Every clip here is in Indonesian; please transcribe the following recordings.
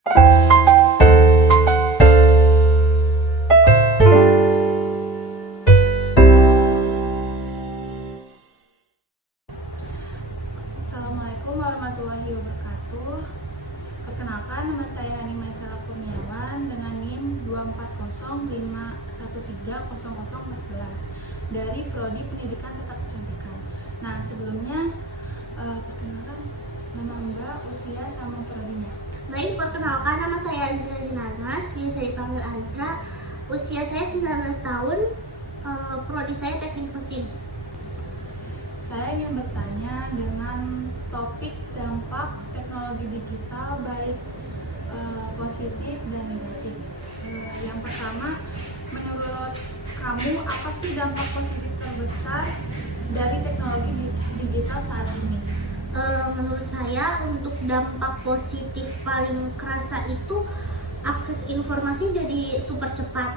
Assalamualaikum warahmatullahi wabarakatuh. Perkenalkan, nama saya Hani Maisela Kurniawan dengan NIM 24051300014 dari Prodi Pendidikan Tetap Kecantikan. Nah, sebelumnya perkenalkan nama Mbak, usia sama prodinya. Baik, perkenalkan nama saya Azra Jinarmas, biasa dipanggil Azra. Usia saya 19 tahun, prodi saya teknik mesin. Saya ingin bertanya dengan topik dampak teknologi digital baik positif dan negatif. Yang pertama, menurut kamu apa sih dampak positif terbesar dari teknologi digital saat ini? Menurut saya untuk dampak positif paling kerasa itu akses informasi jadi super cepat.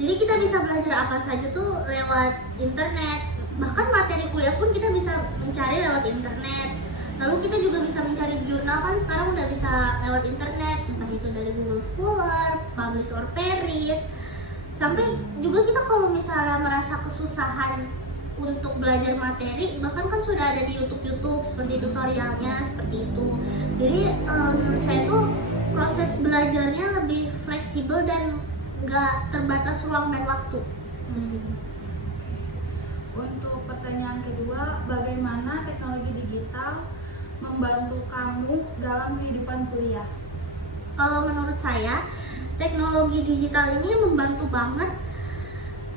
Jadi kita bisa belajar apa saja tuh lewat internet. Bahkan materi kuliah pun kita bisa mencari lewat internet. Lalu kita juga bisa mencari jurnal, kan sekarang udah bisa lewat internet, entah itu dari Google Scholar, Publish or Perish. Sampai juga kita kalau misalnya merasa kesusahan untuk belajar materi, bahkan kan sudah ada di YouTube seperti tutorialnya seperti itu. Jadi menurut saya tuh proses belajarnya lebih fleksibel dan nggak terbatas ruang dan waktu. Untuk pertanyaan kedua, bagaimana teknologi digital membantu kamu dalam kehidupan kuliah? Kalau menurut saya, teknologi digital ini membantu banget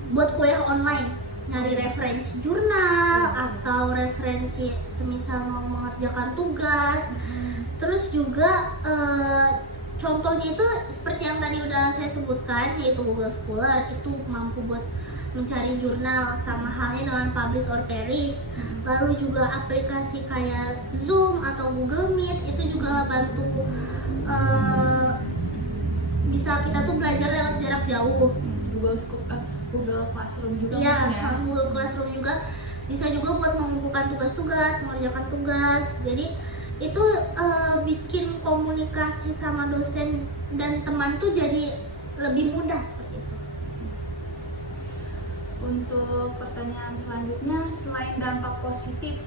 buat kuliah online, nyari referensi jurnal atau referensi semisal mau mengerjakan tugas. Terus juga contohnya itu seperti yang tadi udah saya sebutkan, yaitu Google Scholar itu mampu buat mencari jurnal, sama halnya dengan Publish or Perish. Lalu juga aplikasi kayak Zoom atau Google Meet itu juga bantu bisa kita tuh belajar lewat jarak jauh. Google Classroom juga Iya, ya? Google Classroom juga bisa juga buat mengumpulkan tugas-tugas, mengerjakan tugas. Jadi itu bikin komunikasi sama dosen dan teman tuh jadi lebih mudah seperti itu. Untuk pertanyaan selanjutnya, selain dampak positif,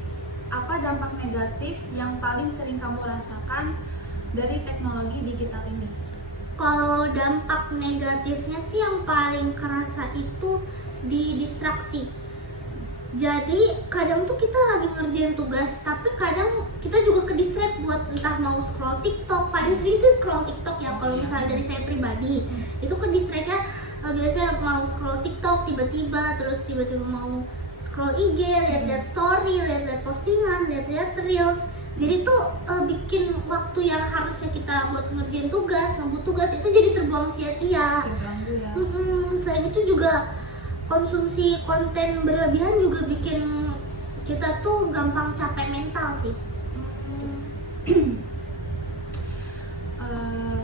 apa dampak negatif yang paling sering kamu rasakan dari teknologi digital ini? Kalau dampak negatifnya sih yang paling kerasa itu di distraksi. Jadi kadang tuh kita lagi ngerjain tugas, tapi kadang kita juga ke distract buat entah mau scroll TikTok. Paling sering sih scroll TikTok ya, kalau misalnya dari saya pribadi. Itu ke distractnya biasanya mau scroll TikTok tiba-tiba mau scroll IG, lihat-lihat story, lihat-lihat postingan, lihat-lihat reels. Jadi tuh bikin waktu yang harusnya kita buat ngerjain tugas, ngebut tugas itu jadi terbuang sia-sia. Terganggu ya? Selain itu juga konsumsi konten berlebihan juga bikin kita tuh gampang capek mental sih.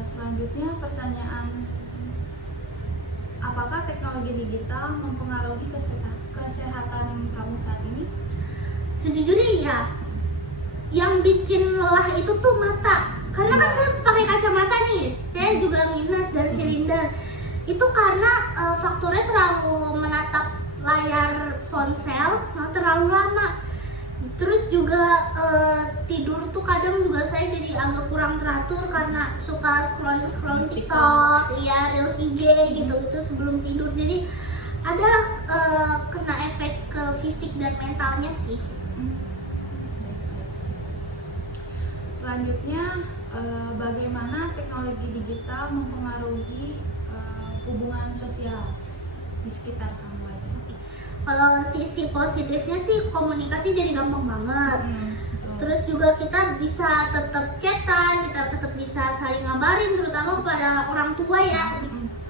Selanjutnya pertanyaan, apakah teknologi digital mempengaruhi kesehatan kamu saat ini? Sejujurnya iya. Yang bikin lelah itu tuh mata. Karena kan saya pakai kacamata nih. Saya juga minus dan silinder. Itu karena faktornya terlalu menatap layar ponsel terlalu lama. Terus juga tidur tuh kadang juga saya jadi agak kurang teratur karena suka scrolling TikTok, ya reels IG gitu sebelum tidur. Jadi ada kena efek ke fisik dan mentalnya sih. Selanjutnya, bagaimana teknologi digital mempengaruhi hubungan sosial di sekitar kamu aja? Kalau sisi positifnya sih komunikasi jadi gampang banget. Terus juga kita bisa tetap chatan, kita tetap bisa saling ngabarin, terutama kepada orang tua ya.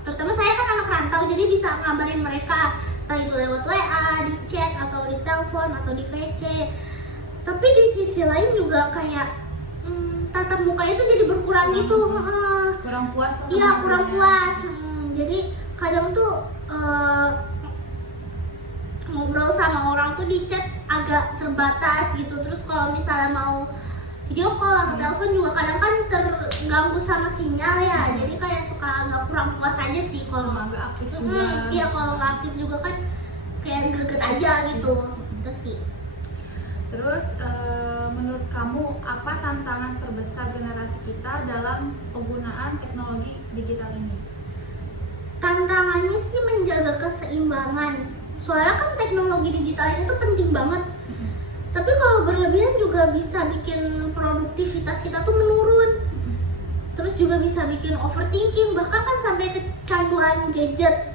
Terutama saya kan anak rantau, jadi bisa ngabarin mereka, entah itu lewat WA, di chat, atau di telepon, atau di VC. Tapi di sisi lain juga kayak tatap muka itu jadi berkurang gitu. Kurang puas? Iya, kurang puas. Jadi kadang tuh ngobrol sama orang tuh di chat agak terbatas gitu. Terus kalau misalnya mau video call atau telepon juga kadang kan terganggu sama sinyal ya, jadi kayak suka agak kurang puas aja sih kalau nggak aktif juga. Iya, kalau nggak aktif juga kan kayak greget aja gitu. Itu sih. Terus menurut kamu apa tantangan terbesar generasi kita dalam penggunaan teknologi digital ini? Tantangannya sih menjaga keseimbangan. Soalnya kan teknologi digital ini tuh penting banget. Tapi kalau berlebihan juga bisa bikin produktivitas kita tuh menurun. Terus juga bisa bikin overthinking, bahkan kan sampai kecanduan gadget.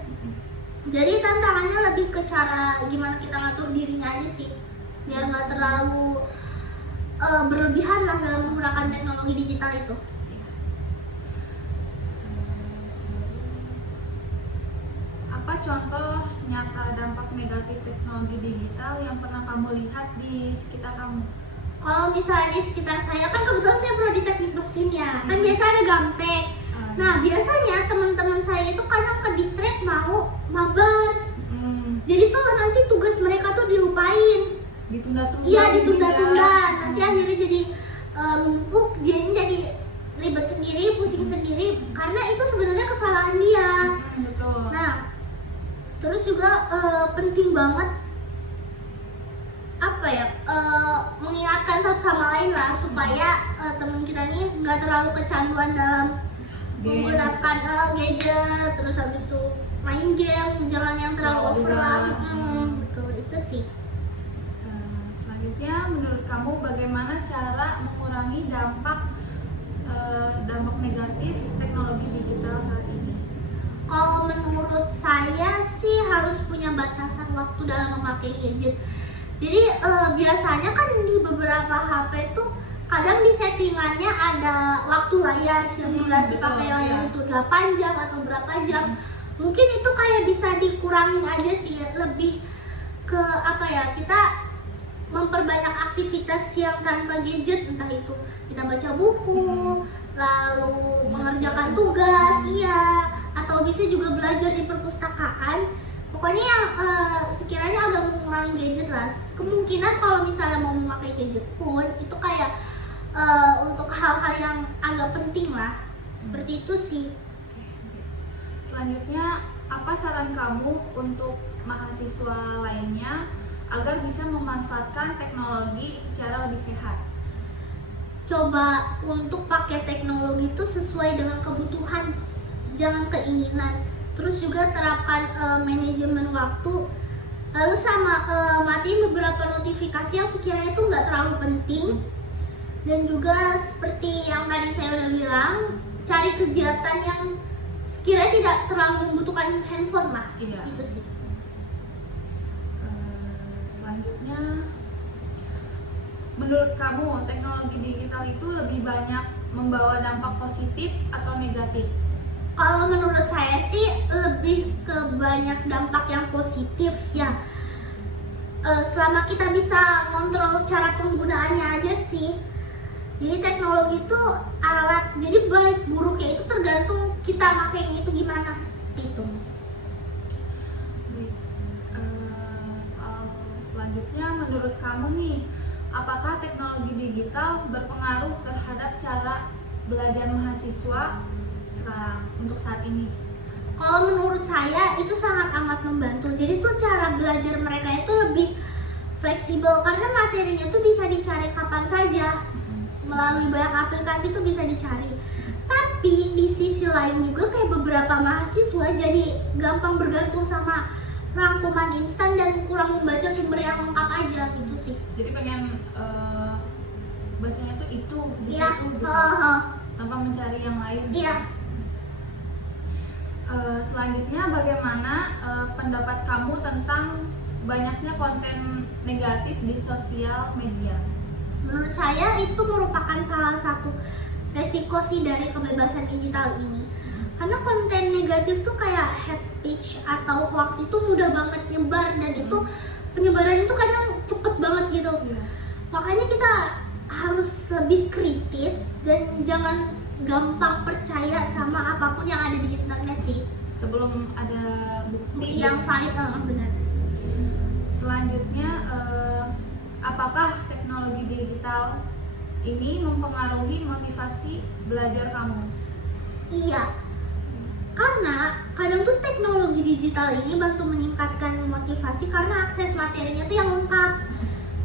Jadi tantangannya lebih ke cara gimana kita ngatur dirinya aja sih, biar nggak terlalu berlebihan lah dalam menggunakan teknologi digital itu. Apa contoh nyata dampak negatif teknologi digital yang pernah kamu lihat di sekitar kamu? Kalau misalnya di sekitar saya kan kebetulan saya prodi teknik mesin ya, kan biasa ada gamtek. Nah biasanya teman-teman saya itu kadang ke distrik mau mabar. Jadi tuh nanti tugas mereka tuh dilupain. Ditunda-tunda. Iya, ditunda-tunda. Nanti akhirnya jadi numpuk, dia jadi ribet sendiri, pusing sendiri, karena itu sebenarnya kesalahan dia. Betul. Nah, terus juga penting banget apa ya, mengingatkan satu sama lain lah supaya teman kita nih nggak terlalu kecanduan dalam menggunakan gadget, terus habis itu main game, jangan yang terlalu over lah. Betul, itu sih. Selanjutnya, menurut kamu bagaimana cara mengurangi dampak negatif teknologi digital saat ini? Kalau menurut saya sih harus punya batasan waktu dalam memakai gadget. Jadi biasanya kan di beberapa HP tuh kadang di settingannya ada waktu layar yang durasi pakai layar itu 8 jam atau berapa jam. Mungkin itu kayak bisa dikurangin aja sih, lebih ke apa ya, kita memperbanyak aktivitas yang tanpa gadget, entah itu kita baca buku, lalu mengerjakan tugas, iya, atau bisa juga belajar di perpustakaan. Pokoknya yang sekiranya agak mengurangi gadget lah. Kemungkinan kalau misalnya mau memakai gadget pun itu kayak untuk hal-hal yang agak penting lah. Seperti itu sih. Selanjutnya, apa saran kamu untuk mahasiswa lainnya agar bisa memanfaatkan teknologi secara lebih sehat? Coba untuk pakai teknologi itu sesuai dengan kebutuhan, jangan keinginan. Terus juga terapkan manajemen waktu, lalu sama matiin beberapa notifikasi yang sekiranya itu nggak terlalu penting. Dan juga seperti yang tadi saya udah bilang, cari kegiatan yang sekiranya tidak terlalu membutuhkan handphone lah. Iya. Itu sih. Selanjutnya, menurut kamu teknologi digital itu lebih banyak membawa dampak positif atau negatif? Kalau menurut saya sih lebih ke banyak dampak yang positif ya. Selama kita bisa kontrol cara penggunaannya aja sih. Jadi teknologi itu alat, jadi baik buruknya itu tergantung kita makainya itu gimana gitu. Soal selanjutnya, menurut kamu nih, apakah teknologi digital berpengaruh terhadap cara belajar mahasiswa sekarang untuk saat ini? Kalau menurut saya itu sangat amat membantu. Jadi tuh cara belajar mereka itu lebih fleksibel karena materinya tuh bisa dicari kapan saja. Melalui banyak aplikasi tuh bisa dicari. Tapi di sisi lain juga kayak beberapa mahasiswa jadi gampang bergantung sama rangkuman instan dan kurang membaca sumber yang lengkap aja gitu sih. Jadi pengen bacanya tuh itu di Iya. situ gitu, tanpa mencari yang lain. Iya. Selanjutnya, bagaimana pendapat kamu tentang banyaknya konten negatif di sosial media? Menurut saya itu merupakan salah satu resiko sih dari kebebasan digital ini. Karena konten negatif tuh kayak hate speech atau hoax itu mudah banget nyebar, dan itu penyebaran itu kadang cepet banget gitu. Makanya kita harus lebih kritis dan jangan gampang percaya sama apapun yang ada di internet sih. Sebelum ada bukti Yang valid, benar. Selanjutnya, apakah teknologi digital ini mempengaruhi motivasi belajar kamu? Iya, karena kadang tuh teknologi digital ini bantu meningkatkan motivasi karena akses materinya tuh yang lengkap.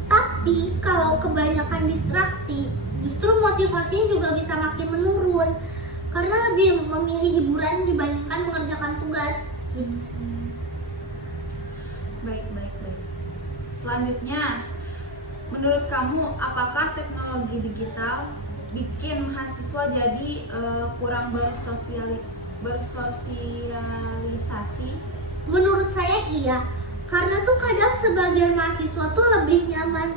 Tapi kalau kebanyakan distraksi, justru motivasinya juga bisa makin menurun karena lebih memilih hiburan dibandingkan mengerjakan tugas. Gitu sih. Baik. Selanjutnya, menurut kamu apakah teknologi digital bikin mahasiswa jadi kurang bersosialisasi? Menurut saya iya, karena tuh kadang sebagian mahasiswa tuh lebih nyaman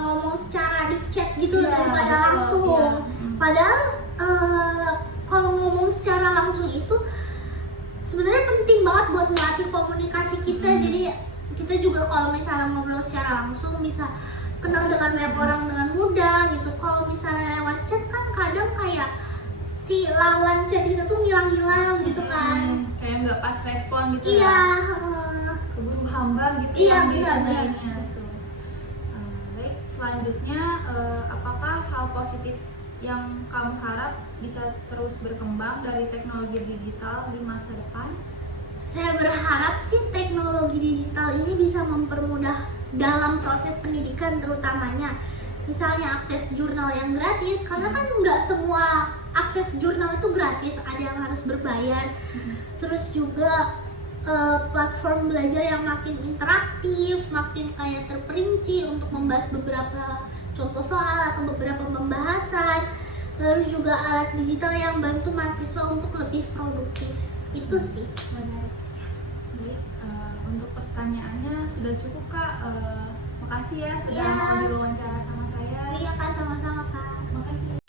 ngomong secara di chat gitu Iya, daripada betul, langsung. iya. Padahal kalau ngomong secara langsung itu sebenarnya penting banget buat melatih komunikasi kita. Jadi kita juga kalau misalnya ngobrol secara langsung bisa kenal dengan banyak orang dengan mudah gitu. Kalau misalnya lewat chat kan kadang kayak si lawan chat kita tuh ngilang-ngilang gitu kan. Kayak nggak pas respon gitu Iya, ya, keburu hambar gitu. Iya, kan benar-benar. diingatnya. Baik, selanjutnya apakah hal positif yang kamu harap bisa terus berkembang dari teknologi digital di masa depan? saya berharap sih teknologi digital ini bisa mempermudah dalam proses pendidikan terutamanya. Misalnya akses jurnal yang gratis, karena kan nggak semua akses jurnal itu gratis, ada yang harus berbayar. Terus juga platform belajar yang makin interaktif, makin kayak terperinci untuk membahas beberapa contoh soal atau beberapa pembahasan. Lalu juga alat digital yang bantu mahasiswa untuk lebih produktif. Itu sih sebenarnya. Untuk pertanyaannya sudah cukup Kak. Makasih ya sudah Iya. mau diwawancara sama saya. Iya Kak, sama-sama Kak. Makasih.